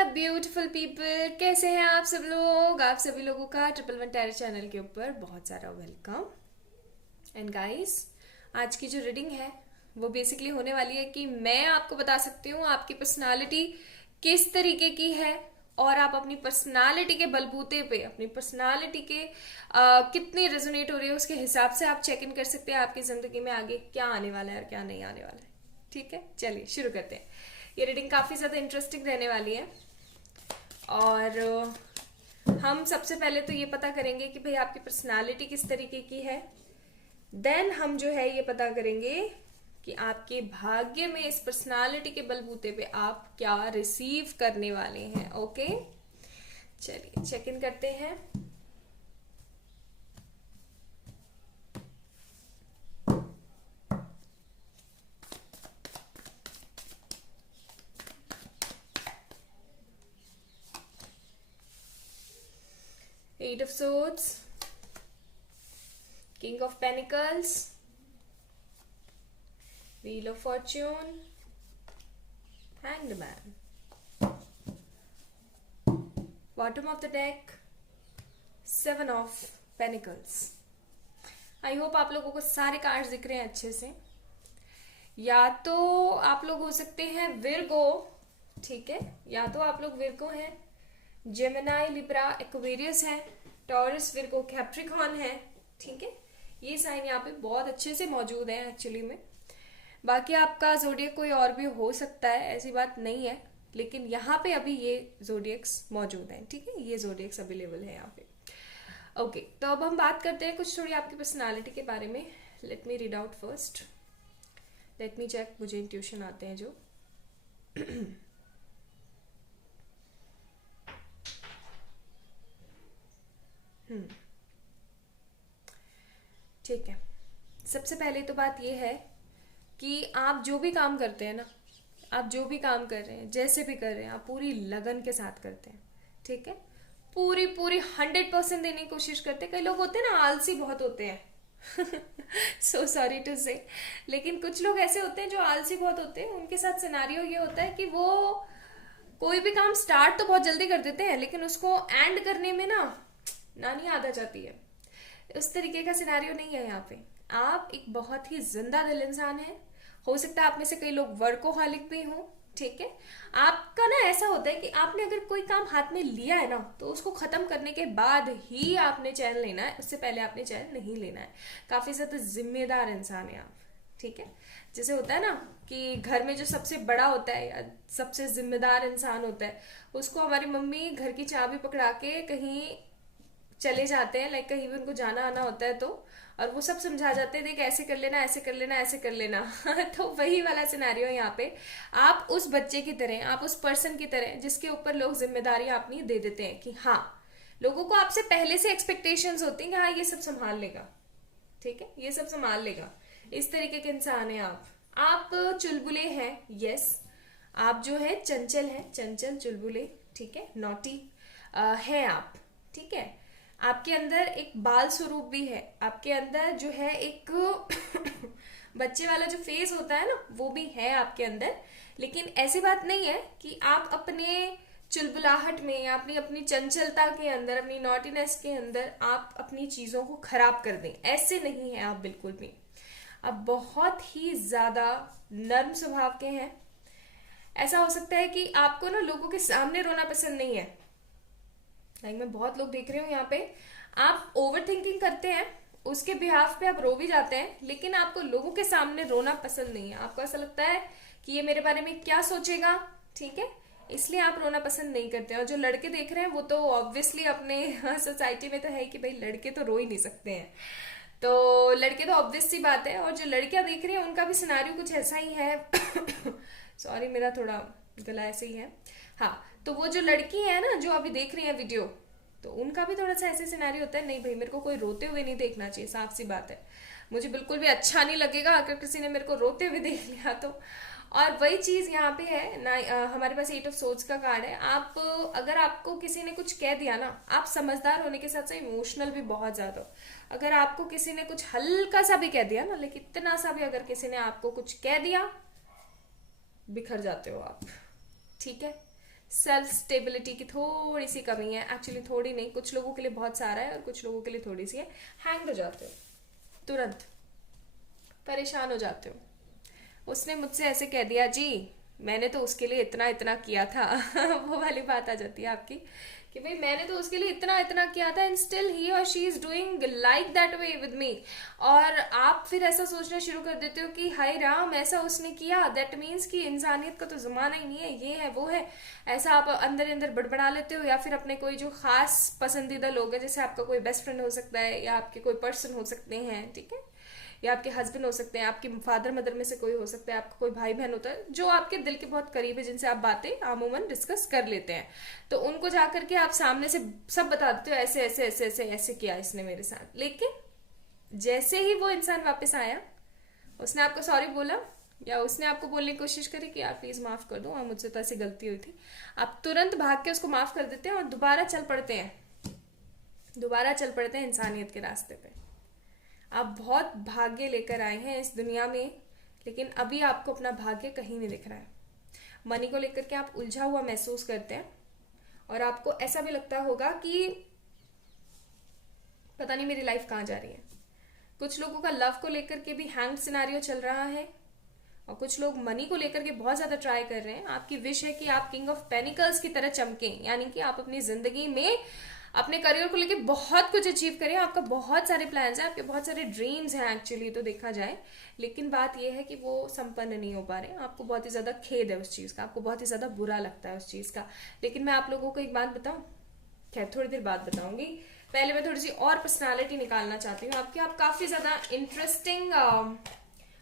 My beautiful people, कैसे हैं आप सब लोग। आप सभी लोगों का ट्रिपल वन टैरो चैनल के ऊपर बहुत सारा वेलकम। एंड गाइस, आज की जो रीडिंग है वो बेसिकली होने वाली है कि मैं आपको बता सकती हूँ आपकी पर्सनालिटी किस तरीके की है, और आप अपनी पर्सनालिटी के बलबूते पे, अपनी पर्सनालिटी के कितनी रेजोनेट हो रही है उसके हिसाब से आप चेक इन कर सकते हैं आपकी जिंदगी में आगे क्या आने वाला है और क्या नहीं आने वाला है। ठीक है, चलिए शुरू करते हैं। ये रीडिंग काफ़ी ज़्यादा इंटरेस्टिंग रहने वाली है। और हम सबसे पहले तो ये पता करेंगे कि भाई आपकी पर्सनालिटी किस तरीके की है। देन हम जो है ये पता करेंगे कि आपके भाग्य में इस पर्सनालिटी के बलबूते पे आप क्या रिसीव करने वाले हैं। ओके, चलिए चेक इन करते हैं। Eight of Swords, King of Pentacles, Wheel of Fortune, Hanged Man, bottom of the deck, Seven of Pentacles। I hope आप लोगों को सारे कार्ड्स दिख रहे हैं अच्छे से। या तो आप लोग हो सकते हैं विर्गो, ठीक है, या तो आप लोग विर्गो हैं, जेमिनाई, लिब्रा, एक्वेरियस है, टॉरस, विर्गो, कैप्रिकॉर्न है। ठीक है, ये साइन यहाँ पे बहुत अच्छे से मौजूद है एक्चुअली में। बाकी आपका जोडियक कोई और भी हो सकता है, ऐसी बात नहीं है, लेकिन यहाँ पे अभी ये जोडियक्स मौजूद हैं। ठीक है, ये जोडियक्स अवेलेबल है यहाँ पे। ओके, तो अब हम बात करते हैं कुछ थोड़ी आपकी पर्सनालिटी के बारे में। Let me read out first, let me check, मुझे इंट्यूशन आते हैं जो ठीक है। सबसे पहले तो बात यह है कि आप जो भी काम करते हैं ना, आप जो भी काम कर रहे हैं, जैसे भी कर रहे हैं, आप पूरी लगन के साथ करते हैं। ठीक है, पूरी पूरी 100% देने की कोशिश करते हैं। कई लोग होते हैं ना, आलसी बहुत होते हैं सो सॉरी टू से, लेकिन कुछ लोग ऐसे होते हैं जो आलसी बहुत होते हैं। उनके साथ सिनारियो ये होता है कि वो कोई भी काम स्टार्ट तो बहुत जल्दी कर देते हैं, लेकिन उसको एंड करने में ना नानी याद आ जाती है। उस तरीके का सिनारियो नहीं है यहाँ पे। आप एक बहुत ही जिंदा दिल इंसान है। हो सकता है आप में से कई लोग वर्कोहॉलिक भी हों। ठीक है, आपका ना ऐसा होता है कि आपने अगर कोई काम हाथ में लिया है ना, तो उसको खत्म करने के बाद ही आपने चैन लेना है, उससे पहले आपने चैन नहीं लेना है। काफी ज्यादा जिम्मेदार इंसान है आप। ठीक है, जैसे होता है ना कि घर में जो सबसे बड़ा होता है या सबसे जिम्मेदार इंसान होता है, उसको हमारी मम्मी घर की चाबी पकड़ा के कहीं चले जाते हैं, लाइक कहीं भी उनको जाना आना होता है तो, और वो सब समझा जाते हैं, देख ऐसे कर लेना, ऐसे कर लेना, ऐसे कर लेना तो वही वाला सिनेरियो यहाँ पे। आप उस बच्चे की तरह, आप उस पर्सन की तरह जिसके ऊपर लोग जिम्मेदारी अपनी दे देते हैं कि हाँ, लोगों को आपसे पहले से एक्सपेक्टेशंस होती हैं कि हाँ ये सब संभाल लेगा। ठीक है, ये सब संभाल लेगा। इस तरीके के इंसान है आप चुलबुले हैं, यस। आप जो है चंचल है, चंचल चुलबुले, ठीक है, नॉटी है आप। ठीक है, आपके अंदर एक बाल स्वरूप भी है, आपके अंदर जो है एक बच्चे वाला जो फेस होता है ना, वो भी है आपके अंदर। लेकिन ऐसी बात नहीं है कि आप अपने चुलबुलाहट में या अपनी अपनी चंचलता के अंदर, अपनी नॉटीनेस के अंदर आप अपनी चीजों को खराब कर दें, ऐसे नहीं है आप बिल्कुल भी। आप बहुत ही ज्यादा नर्म स्वभाव के हैं। ऐसा हो सकता है कि आपको ना लोगों के सामने रोना पसंद नहीं है। लाइक मैं बहुत लोग देख रही हूँ यहाँ पे, आप ओवर थिंकिंग करते हैं, उसके बिहाफ पे आप रो भी जाते हैं, लेकिन आपको लोगों के सामने रोना पसंद नहीं है। आपको ऐसा लगता है कि ये मेरे बारे में क्या सोचेगा, ठीक है, इसलिए आप रोना पसंद नहीं करते। और जो लड़के देख रहे हैं वो तो ऑब्वियसली अपने सोसाइटी में तो है कि भाई लड़के तो रो ही नहीं सकते हैं, तो लड़के तो ऑब्वियस सी बात है। और जो लड़कियां देख रही हैं उनका भी सिनारियो कुछ ऐसा ही है सॉरी, मेरा थोड़ा गला ऐसे ही है। हाँ, तो वो जो लड़की है ना जो अभी देख रही है वीडियो, तो उनका भी थोड़ा सा ऐसे सिनेरियो होता है, नहीं भाई मेरे को कोई रोते हुए नहीं देखना चाहिए, साफ सी बात है। मुझे बिल्कुल भी अच्छा नहीं लगेगा अगर किसी ने मेरे को रोते हुए देख लिया तो। और वही चीज यहाँ पे है ना, हमारे पास एट ऑफ सोर्ड्स का कार्ड है। आप अगर आपको किसी ने कुछ कह दिया ना, आप समझदार होने के साथ साथ इमोशनल भी बहुत ज्यादा हो। अगर आपको किसी ने कुछ हल्का सा भी कह दिया ना, लेकिन इतना सा भी अगर किसी ने आपको कुछ कह दिया, बिखर जाते हो आप। ठीक है, सेल्फ स्टेबिलिटी की थोड़ी सी कमी है, एक्चुअली थोड़ी नहीं, कुछ लोगों के लिए बहुत सारा है और कुछ लोगों के लिए थोड़ी सी है। हैंग हो जाते हो, तुरंत परेशान हो जाते हो। उसने मुझसे ऐसे कह दिया जी, मैंने तो उसके लिए इतना इतना किया था वो वाली बात आ जाती है आपकी कि भाई मैंने तो उसके लिए इतना इतना किया था एंड स्टिल ही और she is doing like that way with me. और आप फिर ऐसा सोचना शुरू कर देते हो कि हाय राम, ऐसा उसने किया, दैट मीन्स कि इंसानियत का तो जमाना ही नहीं है, ये है वो है। ऐसा आप अंदर अंदर बड़बड़ा लेते हो। या फिर अपने कोई जो खास पसंदीदा लोग हैं, जैसे आपका कोई बेस्ट फ्रेंड हो सकता है या आपके कोई पर्सन हो सकते हैं, ठीक है, या आपके हस्बैंड हो सकते हैं, आपके फादर मदर में से कोई हो सकता है, आपका कोई भाई बहन होता है जो आपके दिल के बहुत करीब है, जिनसे आप बातें आमूमन डिस्कस कर लेते हैं। तो उनको जाकर के आप सामने से सब बता देते हो, ऐसे ऐसे ऐसे ऐसे ऐसे किया इसने मेरे साथ। लेकिन जैसे ही वो इंसान वापस आया, उसने आपको सॉरी बोला या उसने आपको बोलने की कोशिश करी कि यार प्लीज माफ कर दो, मुझसे तो ऐसी गलती हुई थी, आप तुरंत भाग के उसको माफ कर देते हैं और दोबारा चल पड़ते हैं, दोबारा चल पड़ते हैं इंसानियत के रास्ते पे। आप बहुत भाग्य लेकर आए हैं इस दुनिया में, लेकिन अभी आपको अपना भाग्य कहीं नहीं दिख रहा है। मनी को लेकर के आप उलझा हुआ महसूस करते हैं और आपको ऐसा भी लगता होगा कि पता नहीं मेरी लाइफ कहाँ जा रही है। कुछ लोगों का लव को लेकर के भी हैंग सिनारियो चल रहा है और कुछ लोग मनी को लेकर के बहुत ज्यादा ट्राई कर रहे हैं। आपकी विश है कि आप किंग ऑफ पेनिकल्स की तरह चमकें, यानी कि आप अपनी जिंदगी में अपने करियर को लेकर बहुत कुछ अचीव करें। आपका बहुत सारे प्लान्स हैं, आपके बहुत सारे ड्रीम्स हैं एक्चुअली तो देखा जाए, लेकिन बात यह है कि वो संपन्न नहीं हो पा रहे। आपको बहुत ही ज्यादा खेद है उस चीज का, आपको बहुत ही ज्यादा बुरा लगता है उस चीज का। लेकिन मैं आप लोगों को एक बात बताऊं, खैर थोड़ी देर बाद बताऊंगी, पहले मैं थोड़ी सी और पर्सनालिटी निकालना चाहती हूँ आपकी। आप काफी ज्यादा इंटरेस्टिंग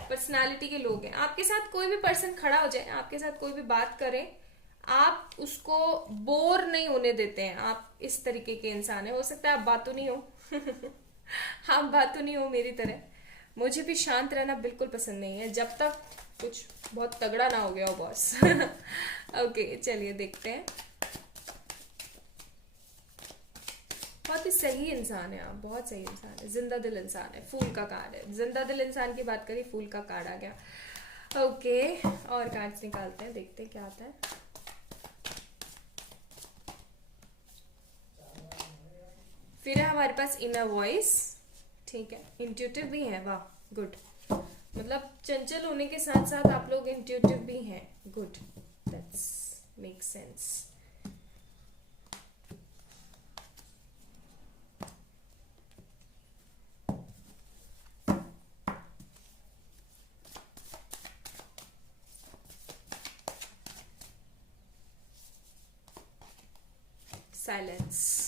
पर्सनालिटी के लोग हैं। आपके साथ कोई भी पर्सन खड़ा हो जाए, आपके साथ कोई भी बात करे, आप उसको बोर नहीं होने देते हैं। आप इस तरीके के इंसान है। हो सकता है आप बातों नहीं हो आप बातों नहीं हो मेरी तरह। मुझे भी शांत रहना बिल्कुल पसंद नहीं है जब तक कुछ बहुत तगड़ा ना हो गया हो बॉस ओके चलिए देखते हैं। बहुत ही सही इंसान है आप, बहुत सही इंसान है, जिंदा दिल इंसान है, फूल का कार्ड है। जिंदा दिल इंसान की बात करी, फूल का कार्ड आ गया। ओके और कार्ड्स निकालते हैं, देखते हैं क्या आता है। फिर है हमारे पास इनर वॉइस, ठीक है, इंट्यूटिव भी है, वाह गुड, मतलब चंचल होने के साथ साथ आप लोग इंट्यूटिव भी हैं, good, that's make sense. Silence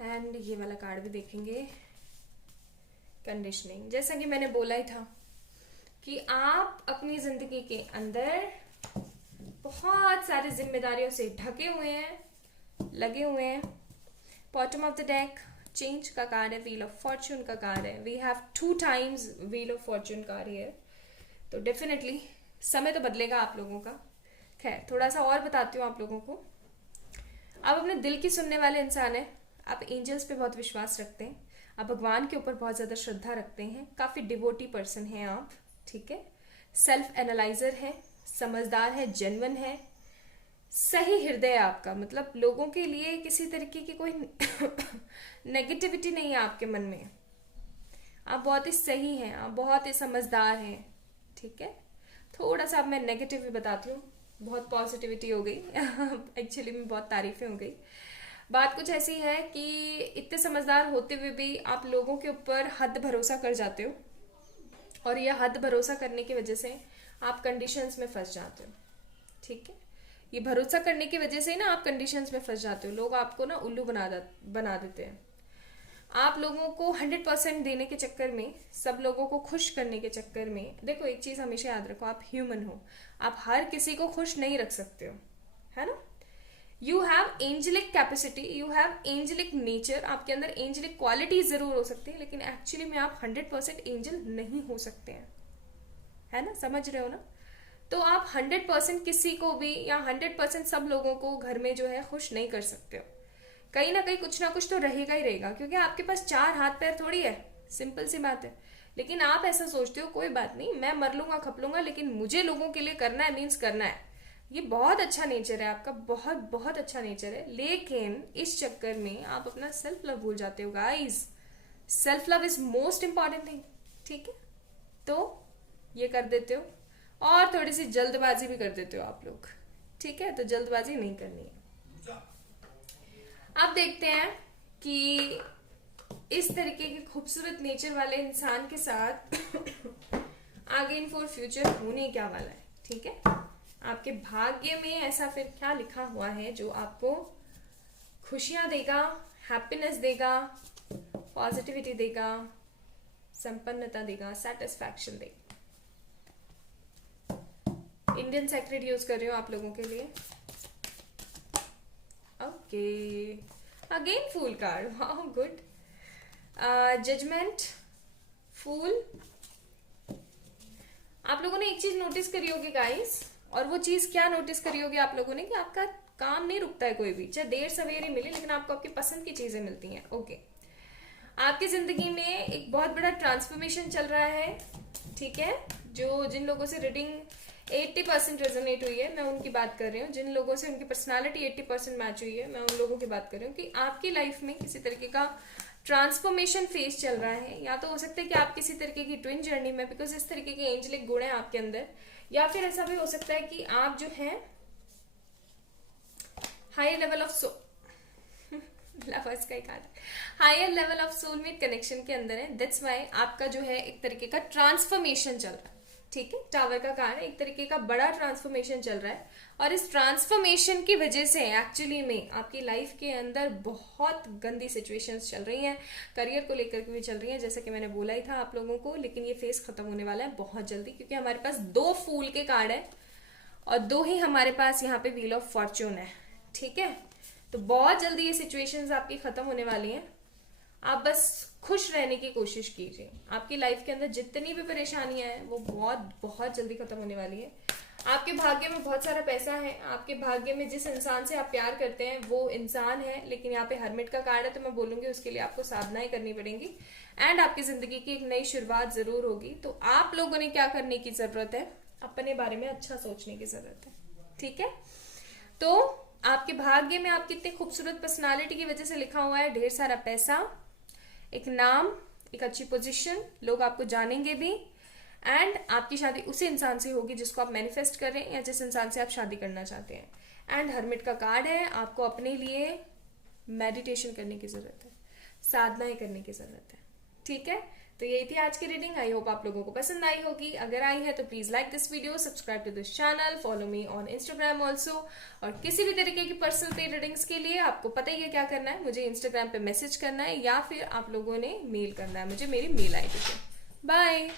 and ये वाला कार्ड भी देखेंगे, कंडीशनिंग। जैसा कि मैंने बोला ही था कि आप अपनी जिंदगी के अंदर बहुत सारी जिम्मेदारियों से ढके हुए हैं, लगे हुए हैं। Bottom of the deck change का कार्ड है, व्हील ऑफ फॉर्च्यून का कार्ड है। We have 2 times wheel of fortune card here, तो डेफिनेटली समय तो बदलेगा आप लोगों का। खैर थोड़ा सा और बताती हूँ आप लोगों को। आप अपने दिल की सुनने वाले इंसान हैं, आप एंजल्स पे बहुत विश्वास रखते हैं, आप भगवान के ऊपर बहुत ज़्यादा श्रद्धा रखते हैं, काफ़ी डिवोटी पर्सन हैं आप, ठीक है। सेल्फ एनालाइजर है, समझदार है, जेन्युइन है, सही हृदय है आपका, मतलब लोगों के लिए किसी तरीके की कोई नेगेटिविटी नहीं है आपके मन में। आप बहुत ही सही हैं, आप बहुत ही समझदार हैं, ठीक है। थोड़ा सा अब मैं नेगेटिव भी बताती हूँ, बहुत पॉजिटिविटी हो गई एक्चुअली में बहुत तारीफें हो गई। बात कुछ ऐसी है कि इतने समझदार होते हुए भी आप लोगों के ऊपर हद भरोसा कर जाते हो और यह हद भरोसा करने की वजह से आप कंडीशंस में फंस जाते हो, ठीक है। ये भरोसा करने की वजह से ना आप कंडीशंस में फंस जाते हो, लोग आपको ना उल्लू बना देते हैं। आप लोगों को 100% देने के चक्कर में, सब लोगों को खुश करने के चक्कर में, देखो एक चीज हमेशा याद रखो, आप ह्यूमन हो, आप हर किसी को खुश नहीं रख सकते हो, है ना। You have angelic capacity, you have angelic nature, आपके अंदर एंजेलिक क्वालिटी जरूर हो सकती है, लेकिन एक्चुअली में आप 100% एंजल नहीं हो सकते हैं, है ना, समझ रहे हो ना। तो आप 100% किसी को भी या 100% सब लोगों को घर में जो है खुश नहीं कर सकते हो। कहीं ना कहीं कुछ ना कुछ तो रहेगा ही रहेगा, क्योंकि आपके पास 4 हाथ पैर थोड़ी है, सिंपल सी बात है। लेकिन आप ऐसा सोचते हो कोई बात नहीं, मैं मर लूंगा खप लूंगा, लेकिन मुझे लोगों के लिए करना है मीन्स करना है। ये बहुत अच्छा नेचर है आपका, बहुत बहुत अच्छा नेचर है, लेकिन इस चक्कर में आप अपना सेल्फ लव भूल जाते हो guys. Self love is most important thing, ठीक है। तो ये कर देते हो, और थोड़ी सी जल्दबाजी भी कर देते हो आप लोग, ठीक है। तो जल्दबाजी नहीं करनी है। अब देखते हैं कि इस तरीके के खूबसूरत नेचर वाले इंसान के साथ आगे इन फॉर फ्यूचर होने क्या वाला है, ठीक है। आपके भाग्य में ऐसा फिर क्या लिखा हुआ है जो आपको खुशियां देगा, हैप्पीनेस देगा, पॉजिटिविटी देगा, संपन्नता देगा, सेटिस्फैक्शन देगा। इंडियन सेक्रेट यूज कर रही हूँ आप लोगों के लिए। Okay, again fool card, wow good. Judgement, fool. आप लोगों ने एक चीज नोटिस करी होगी गाइस, और वो चीज क्या नोटिस करी होगी आप लोगों ने, कि आपका काम नहीं रुकता है कोई भी, चाहे देर सवेरे मिले, लेकिन आपको आपकी पसंद की चीजें मिलती हैं। ओके, आपकी जिंदगी में एक बहुत बड़ा ट्रांसफॉर्मेशन चल रहा है, ठीक है। जिन लोगों से रीडिंग 80% रेजोनेट हुई है, मैं उनकी बात कर रही हूँ। जिन लोगों से उनकी पर्सनालिटी 80% मैच हुई है, मैं उन लोगों की बात कर रही हूँ कि आपकी लाइफ में किसी तरीके का ट्रांसफॉर्मेशन फेज चल रहा है। या तो हो सकता है कि आप किसी तरीके की ट्विन जर्नी में, बिकॉज इस तरीके के एंजलिक गुण है आपके अंदर, या फिर ऐसा भी हो सकता है कि आप जो है हायर लेवल ऑफ लवर्स का एक higher level of soulmate connection के अंदर है। दैट्स वाई आपका जो है एक तरीके का ट्रांसफॉर्मेशन चल रहा है, ठीक है। टावर का कार्ड है, एक तरीके का बड़ा ट्रांसफॉर्मेशन चल रहा है, और इस ट्रांसफॉर्मेशन की वजह से एक्चुअली में आपकी लाइफ के अंदर बहुत गंदी सिचुएशंस चल रही हैं, करियर को लेकर के भी चल रही हैं, जैसे कि मैंने बोला ही था आप लोगों को। लेकिन ये फेज खत्म होने वाला है बहुत जल्दी, क्योंकि हमारे पास 2 फूल के कार्ड है और 2 ही हमारे पास यहाँ पे व्हील ऑफ फॉर्च्यून है, ठीक है। तो बहुत जल्दी ये सिचुएशंस आपकी खत्म होने वाली हैं। आप बस खुश रहने की कोशिश कीजिए। आपकी लाइफ के अंदर जितनी भी परेशानियां हैं वो बहुत बहुत जल्दी खत्म होने वाली है। आपके भाग्य में बहुत सारा पैसा है। आपके भाग्य में जिस इंसान से आप प्यार करते हैं वो इंसान है, लेकिन यहाँ पे हर्मिट का कार्ड है, तो मैं बोलूंगी उसके लिए आपको साधनाएं करनी पड़ेंगी, एंड आपकी जिंदगी की एक नई शुरुआत जरूर होगी। तो आप लोगों ने क्या करने की जरूरत है, अपने बारे में अच्छा सोचने की जरूरत है, ठीक है। तो आपके भाग्य में आपकी इतनी खूबसूरत पर्सनालिटी की वजह से लिखा हुआ है ढेर सारा पैसा, एक नाम, एक अच्छी पोजीशन, लोग आपको जानेंगे भी, एंड आपकी शादी उसी इंसान से होगी जिसको आप मैनिफेस्ट कर रहे हैं या जिस इंसान से आप शादी करना चाहते हैं। एंड हर्मिट का कार्ड है, आपको अपने लिए मेडिटेशन करने की जरूरत है, साधनाएं करने की जरूरत है, ठीक है। तो यही थी आज की रीडिंग। आई होप आप लोगों को पसंद आई होगी। अगर आई है तो please like this video, subscribe to this channel, follow me on Instagram also. और किसी भी तरीके की पर्सनल पेड रीडिंग्स के लिए आपको पता ही है क्या करना है, मुझे इंस्टाग्राम पे मैसेज करना है या फिर आप लोगों ने मेल करना है मुझे मेरी मेल आईडी पे। बाय।